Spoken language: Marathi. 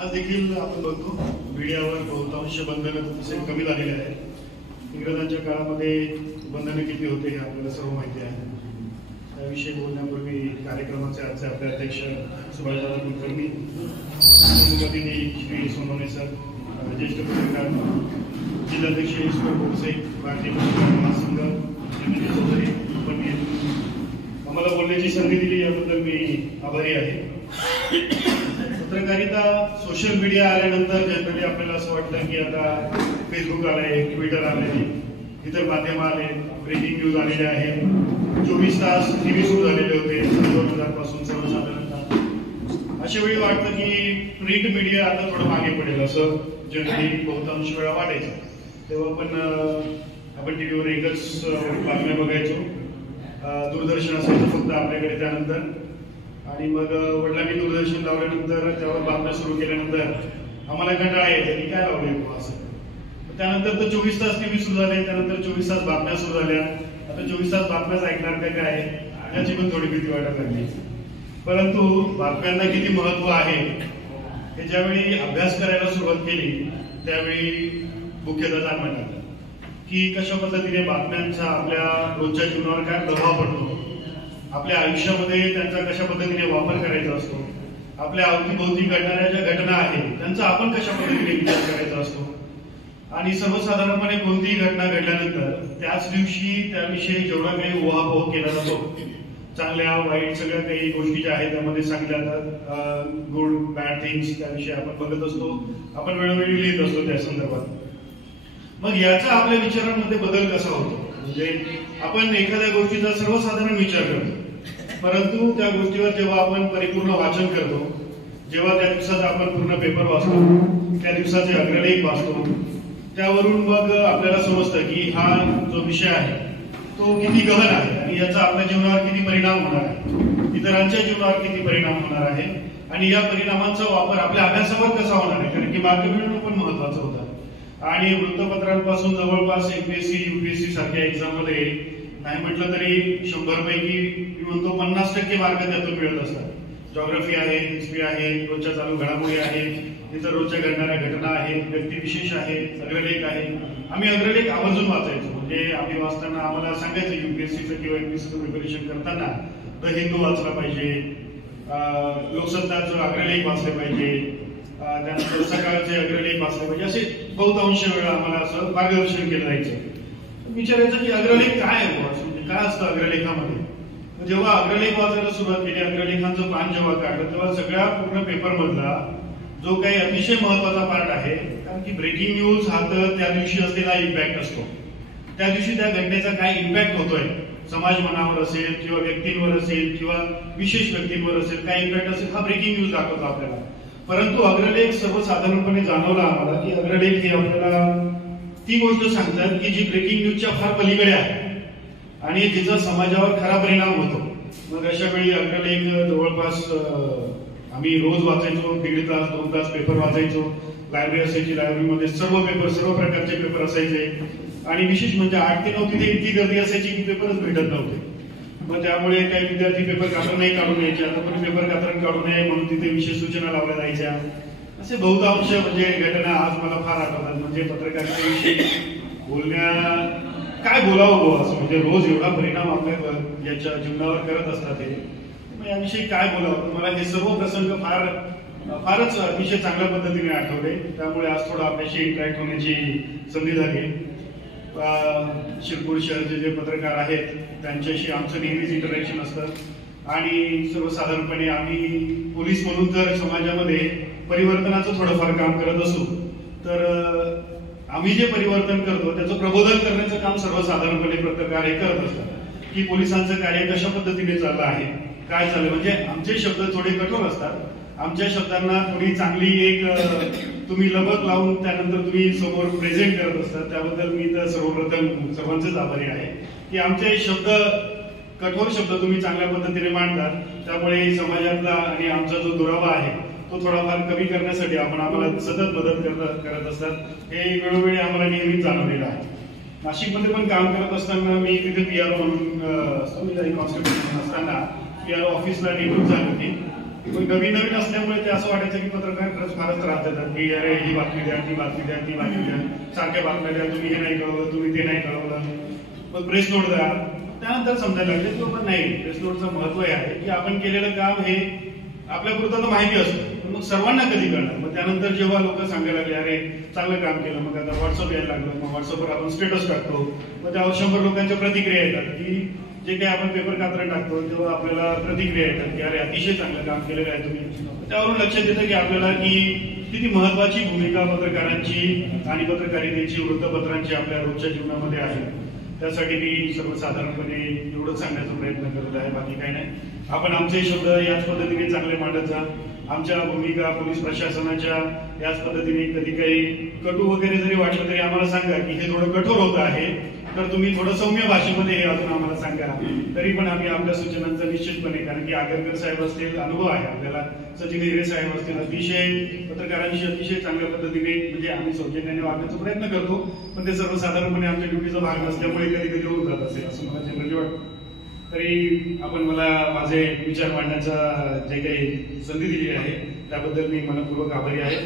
आज देखील आपण बघतो मीडियावर बहुतांश बंधनं तसे कमी झालेले आहेत। इंग्रजांच्या काळामध्ये बंधने किती होते हे आपल्याला सर्व माहिती आहे। त्याविषयी बोलण्यापूर्वी कार्यक्रमाचे आजचे आपले अध्यक्ष सुभाषदादा कुलकर्णी, श्री सोनवणे सर, ज्येष्ठ पत्रकार जिल्हाध्यक्ष ईश्वर बोरसे, भारतीय पत्रकार महासंघ चौधरी, आम्हाला बोलण्याची संधी दिली याबद्दल मी आभारी आहे। पत्रकारिता सोशल मीडिया आल्यानंतर जनरली आपल्याला असं वाटतं की आता फेसबुक आलंय, ट्विटर आलंय, इतर माध्यम आले, ब्रेकिंग न्यूज आलेले आहे, 24 तास टीव्ही सुरू झालेले होते 2000 पासून सर्वसाधारणतः। अशा वेळी वाटतं की प्रिंट मीडिया आता थोडं मागे पडेल असं जनरली बहुतांश वेळा वाटायचं। तेव्हा पण आपण टीव्हीवर एकच बातम्या बघायचो, दूरदर्शन असायचं फक्त आपल्याकडे। त्यानंतर आणि मग वडिलांनी दूरदर्शन लावल्यानंतर त्यावर बातम्या सुरू केल्यानंतर आम्हाला कंटाळा यायचा की काय लावलंय असं। त्यानंतर तर 24 तास टीव्ही सुरू झाले, त्यानंतर 24 तास बातम्या सुरू झाल्या। आता 24 तास बातम्याच ऐकणार का काय याची पण थोडी भीती वाटायला लागली। परंतु बातम्यांना किती महत्व आहे हे ज्यावेळी अभ्यास करायला सुरुवात केली त्यावेळी मुख्यतः जाणवलं लागलं की कशा पद्धतीने बातम्यांचा आपल्या रोजच्या जीवनावर काय प्रभाव पडतो, आपल्या आयुष्यामध्ये त्यांचा कशा पद्धतीने वापर करायचा असतो, आपल्या अवतीभोवती घडणाऱ्या ज्या घटना आहेत त्यांचा आपण कशा पद्धतीने विचार करायचा असतो, आणि सर्वसाधारणपणे कोणतीही घटना घडल्यानंतर त्याच दिवशी त्याविषयी जेवढा काही उहापोह केला जातो, चांगल्या वाईट सगळ्या काही गोष्टी ज्या आहेत त्यामध्ये सांगितल्या जातात, गुड बॅड थिंग्स त्याविषयी आपण बघत असतो, आपण वेळोवेळी लिहित असतो त्या संदर्भात। मग याचा आपल्या विचारांमध्ये बदल कसा होतो, म्हणजे आपण एखाद्या गोष्टीचा सर्वसाधारण विचार करतो, परंतु त्या गोष्टीवर जेव्हा आपण परिपूर्ण वाचन करतो, जेव्हा त्या दिवसाचा आपण पूर्ण पेपर वाचतो, त्या दिवसाचे अग्रलेख वाचतो, त्यावरून मग आपल्याला समजतं की हा जो विषय आहे तो किती गहन आहे आणि याचा आपल्या जीवनावर किती परिणाम होणार आहे, इतरांच्या जीवनावर किती परिणाम होणार आहे, आणि या परिणामांचा वापर आपल्या अभ्यासावर कसा होणार आहे, कारण की मार्क मिळवणं पण महत्वाचं होतं। आणि वृत्तपत्रांपासून जवळपास एमपीएससी यूपीएससी सारख्या एक्झाम मध्ये नाही म्हटलं तरी 100 पैकी मी म्हणतो 50% मार्क त्यातून मिळत असतात। जॉग्राफी आहे, हिस्ट्री आहे, रोजच्या चालू घडामोडी आहे, इतर रोजच्या घडणाऱ्या घटना आहेत, व्यक्तिविशेष आहे, अग्रलेख आहे। आम्ही अग्रलेख आवर्जून वाचायचो, म्हणजे आम्ही वाचताना आम्हाला सांगायचं यूपीएससीचं किंवा एमपीएससीचं प्रिपरेशन करताना द हिंदू वाचला पाहिजे, लोकसत्ताचं अग्रलेख वाचले पाहिजे, त्यानंतर सकाळचे अग्रलेख वाचले पाहिजे, असे बहुतांश वेळा आम्हाला असं मार्गदर्शन केलं जायचं। विचारायचं की अग्रलेख काय आहे, म्हणजे काय असतं अग्रलेखामध्ये। जेव्हा अग्रलेख वाचायला सुरुवात केली, अग्रलेखांचं पान जेव्हा काढलं, तेव्हा सगळ्या पूर्ण पेपर मधला जो काही अतिशय महत्वाचा पार्ट आहे, कारण की ब्रेकिंग न्यूज हा तर त्या दिवशी असलेला इम्पॅक्ट असतो, त्या दिवशी त्या घटनेचा काय इम्पॅक्ट होतोय समाज मनावर असेल किंवा व्यक्तींवर असेल किंवा विशेष व्यक्तींवर असेल, काय इम्पॅक्ट असेल हा ब्रेकिंग न्यूज दाखवतो आपल्याला। परंतु अग्रलेख सर्वसाधारणपणे जाणवला आम्हाला की अग्रलेख हे आपल्याला ती गोष्ट सांगतात की जी ब्रेकिंग न्यूजच्या फार पलीकडे आहे आणि जिचा समाजावर खरा परिणाम होतो। मग अशा वेळी अग्रलेख जवळपास आम्ही रोज वाचायचो, 1.5 तास 2 तास पेपर वाचायचो। लायब्ररी असायची, लायब्ररीमध्ये सर्व पेपर, सर्व प्रकारचे पेपर असायचे, आणि विशेष म्हणजे 8 ते 9 तिथे इतकी गर्दी असायची की पेपरच भेटत नव्हते। मग त्यामुळे काही विद्यार्थी पेपर कात्रणही काढून यायचे, आता पण पेपर कात्रण काढू नये म्हणून तिथे विशेष सूचना लावल्या जायच्या। असे बहुतांश म्हणजे घटना आज मला फार आठवतात। म्हणजे पत्रकारितेविषयी काय बोलावं असं, म्हणजे रोज एवढा परिणाम आपल्या याच्या जीवनावर करत असतात ते, मग याविषयी काय बोलावं। मला हे सर्व प्रसंग फारच अतिशय चांगल्या पद्धतीने आठवले, त्यामुळे आज थोडं आपल्याशी इंटरॅक्ट होण्याची संधी झाली। शिरपूर शहरचे जे पत्रकार आहेत त्यांच्याशी आमचं नेहमीच इंटरॅक्शन असतं, आणि सर्वसाधारणपणे आम्ही पोलीस म्हणून जर समाजामध्ये परिवर्तनाचं थोडंफार काम करत असू तर आम्ही जे परिवर्तन करतो त्याचं प्रबोधन करण्याचं काम सर्वसाधारणपणे पत्रकार हे करत असतात, की पोलिसांचं कार्य कशा पद्धतीने चाललं आहे, काय चाललं। म्हणजे आमचे शब्द थोडे कठोर असतात, आमच्या शब्दांना थोडी चांगली एक तुम्ही लबक लावून त्यानंतर तुम्ही समोर प्रेझेंट करत असतात, त्याबद्दल मी तर सर्वप्रथम सर्वांचेच आभारी आहे की आमचे शब्द, कठोर शब्द तुम्ही चांगल्या पद्धतीने मांडतात। त्यामुळे समाजातला आणि आमचा जो दुरावा आहे तो थोडाफार कमी करण्यासाठी आपण आम्हाला सतत मदत करत असतात, हे वेळोवेळी आम्हाला नेहमीच जाणवलेलं आहे। नाशिकमध्ये पण काम करत असताना मी तिथे पीआरओ म्हणून कॉन्स्टेबल असताना पीआरओ ऑफिसला निवडून झाली होती, पण नवीन नवीन असल्यामुळे ते असं वाटायचं की पत्रकार खरंच फारच त्रास देतात की अरे ही बातमी द्या, ती बातमी द्या, ती बातमी द्या, सारख्या बातम्या द्या, तुम्ही हे नाही कळवलं, तुम्ही ते नाही कळवलं, मग प्रेस नोट द्या. त्यानंतर समजायला लागले की बाबा नाही, प्रेस नोटचं महत्व हे आहे की आपण केलेलं काम हे आपल्यापुरतं तर माहिती असतं, पण मग सर्वांना कधी कळणार. मग त्यानंतर जेव्हा लोक सांगायला लागले अरे चांगलं काम केलं, मग आता व्हॉट्सअप यायला लागलं, मग व्हॉट्सअपवर आपण स्टेटस टाकतो, मग त्यावर 100 लोकांच्या प्रतिक्रिया येतात की जे काही आपण पेपर कात्रण टाकतो तेव्हा आपल्याला प्रतिक्रिया येतात की अरे अतिशय चांगलं काम केलेलं आहे तुम्ही. त्यावरून लक्षात येतं की आपल्याला की किती महत्वाची भूमिका पत्रकारांची आणि पत्रकारितेची, वृत्तपत्रांची आपल्या रोजच्या जीवनामध्ये आहे. त्यासाठी मी सर्वसाधारणपणे एवढंच सांगण्याचा प्रयत्न करत आहे, बाकी काही नाही. आपण आमचे शब्द याच पद्धतीने चांगले मांडत जा. आमच्या भूमिका पोलीस प्रशासनाच्या याच पद्धतीने कधी काही कटू वगैरे जरी वाटलं तरी आम्हाला सांगा की हे थोडं कठोर होत आहे, तर तुम्ही थोडं सौम्य भाषेमध्ये हे अजून आम्हाला सांगा. तरी पण आम्ही आपल्या सूचनांचा निश्चितपणे, कारण की आगरकर साहेब असतील, अनुभव आहे आपल्याला, सचिन हिरे साहेब असतील, अतिशय पत्रकारांशी अतिशय चांगल्या पद्धतीने म्हणजे आम्ही सौजन्याने वागण्याचा प्रयत्न करतो, पण ते सर्वसाधारणपणे आमच्या ड्युटीचा भाग नसल्यामुळे कधी कधी होऊन जात असेल असं मला जनरली वाटतं. तरी आपण मला माझे विचार मांडण्याचा जे काही संधी दिली आहे त्याबद्दल मी मनपूर्वक आभारी आहे.